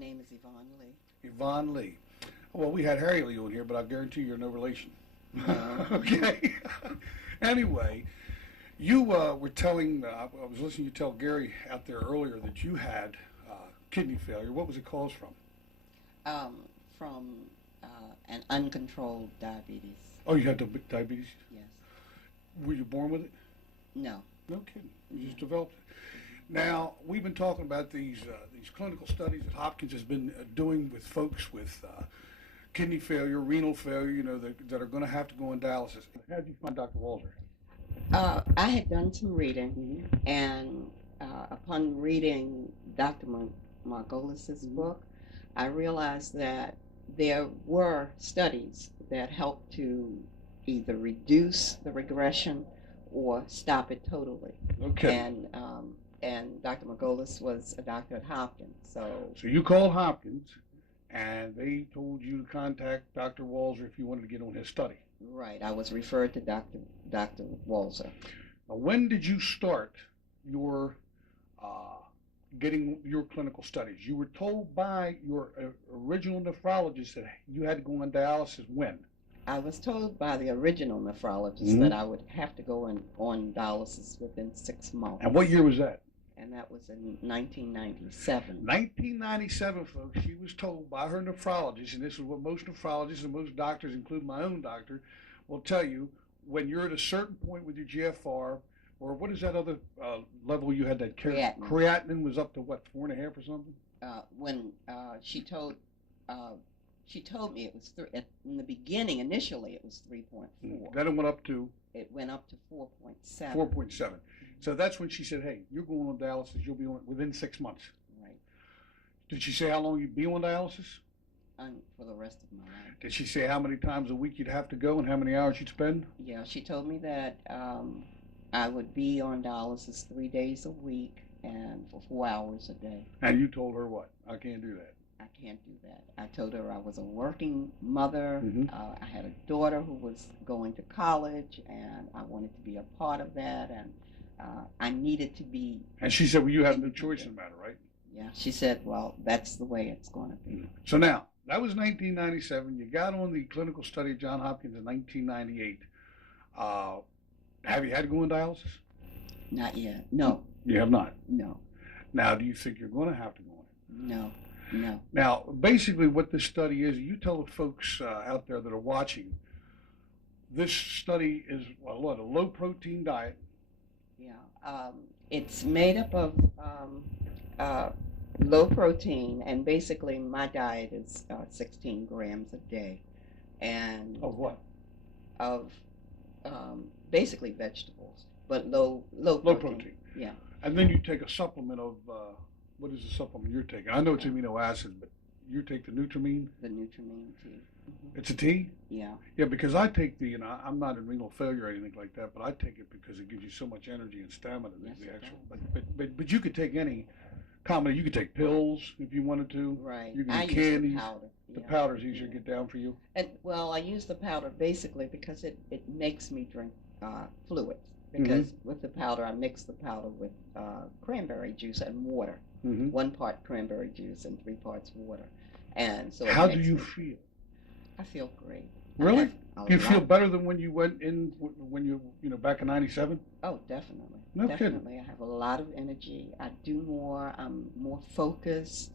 Name is Yvonne Lee. Yvonne Lee. Well, we had Harry Lee on here, but I guarantee you're no relation. No. Okay. Anyway, you were telling, I was listening to you tell Gary out there earlier that you had kidney failure. What was it caused from? From an uncontrolled diabetes. Oh, you had diabetes? Yes. Were you born with it? No. No kidding. You just developed it. Now, we've been talking about these clinical studies that Hopkins has been doing with folks with kidney failure, renal failure, that are going to have to go on dialysis. How did you find Dr. Walser? I had done some reading, and upon reading Dr. Margolis's book, I realized that there were studies that helped to either reduce the regression or stop it totally. Okay. And Dr. Margolis was a doctor at Hopkins, so you called Hopkins, and they told you to contact Dr. Walser if you wanted to get on his study. right. I was referred to Dr. Walser. Now, when did you start your getting your clinical studies? You were told by your original nephrologist that you had to go on dialysis when? I was told by the original nephrologist that I would have to go on dialysis within 6 months. And what year was that? And that was in 1997. 1997, folks. She was told by her nephrologist, and this is what most nephrologists and most doctors, including my own doctor, will tell you: when you're at a certain point with your GFR, or what is that other level you had? That creatinine was up to what, 4.5 or something? When she told me it was in the beginning. Initially, it was 3.4. Then it went up to. It went up to 4.7. 4.7. So that's when she said, "Hey, you're going on dialysis. You'll be on it within 6 months." Right. Did she say how long you'd be on dialysis? For the rest of my life. Did she say how many times a week you'd have to go and how many hours you'd spend? Yeah, she told me that I would be on dialysis 3 days a week and for 4 hours a day. And you told her what? I can't do that. I can't do that. I told her I was a working mother. I had a daughter who was going to college, and I wanted to be a part of that, and I needed to be. And she said, well, you have no choice in the matter, right? Yeah, she said, well, that's the way it's going to be. So now, that was 1997. You got on the clinical study at Johns Hopkins in 1998. Have you had to go on dialysis? Not yet. No. You have not? No. Now, do you think you're going to have to go on? No. No. Now, basically what this study is, you tell the folks out there that are watching, this study is a low protein diet. Yeah. It's made up of low protein, and basically my diet is 16 grams a day. And of what? Of basically vegetables, but low protein. Yeah. And then you take a supplement of, what is the supplement you're taking? I know it's amino acids, but you take the Nutramine? The Nutramine tea. It's a tea? Yeah. Yeah, because I take I'm not in renal failure or anything like that, but I take it because it gives you so much energy and stamina. Yes, the actual, but you could take any combination. You could take pills if you wanted to. Right. You can I do candies. use the powder. The powder's easier to get down for you. And well, I use the powder basically because it makes me drink fluids. Because with the powder, I mix the powder with cranberry juice and water. 1 part cranberry juice and 3 parts water. And so. How do you feel? I feel great. Really? Do you feel better than when you went in when you back in '97? Oh, definitely. No definitely. kidding. I have a lot of energy. I do more. I'm more focused.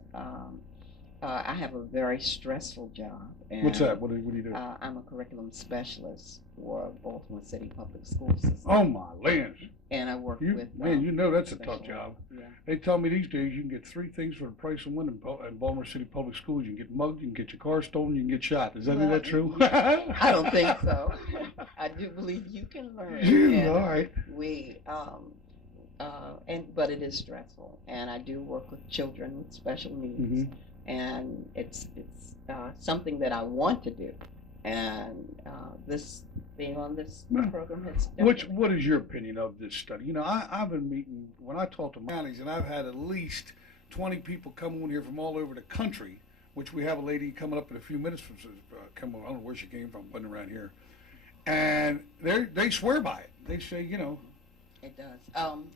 I have a very stressful job. And, what's that? What do you do? I'm a curriculum specialist for Baltimore City Public School System. Oh my lands! And I work with. Man, that's a tough job. Yeah. They tell me these days you can get 3 things for the price of one in Baltimore City Public Schools. You can get mugged, you can get your car stolen, you can get shot. Is that true? I don't think so. I do believe you can learn. All right. But it is stressful, and I do work with children with special needs, and it's something that I want to do, and this being on this program has. What is your opinion of this study? I've been meeting when I talk to counties, and I've had at least 20 people come on here from all over the country. Which we have a lady coming up in a few minutes from I don't know where she came from, wasn't around here, and they swear by it. They say, It does.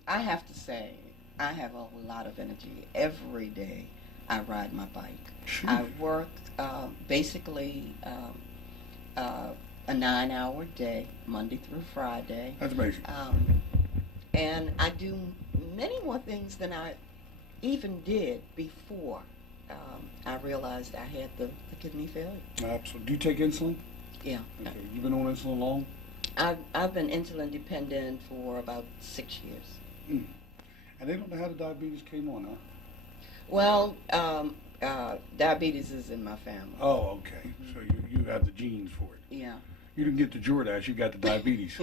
I have to say, I have a lot of energy every day. I ride my bike. Phew. I work basically a 9-hour day, Monday through Friday. That's amazing. And I do many more things than I even did before I realized I had the kidney failure. Absolutely. Do you take insulin? Yeah. Okay. You've been on insulin long? I've been insulin dependent for about 6 years. Mm. And they don't know how the diabetes came on, huh? Well, diabetes is in my family. Oh, okay. So you have the genes for it. Yeah. You didn't get the Jordache, you got the diabetes.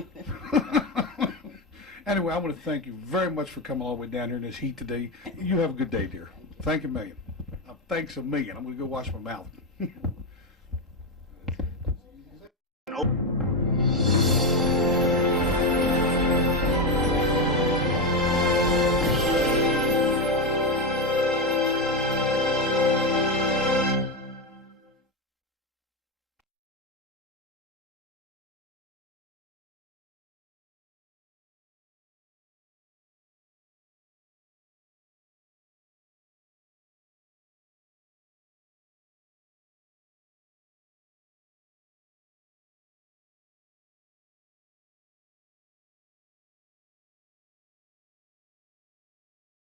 Anyway, I want to thank you very much for coming all the way down here in this heat today. You have a good day, dear. Thank you a million. Thanks a million. I'm going to go wash my mouth.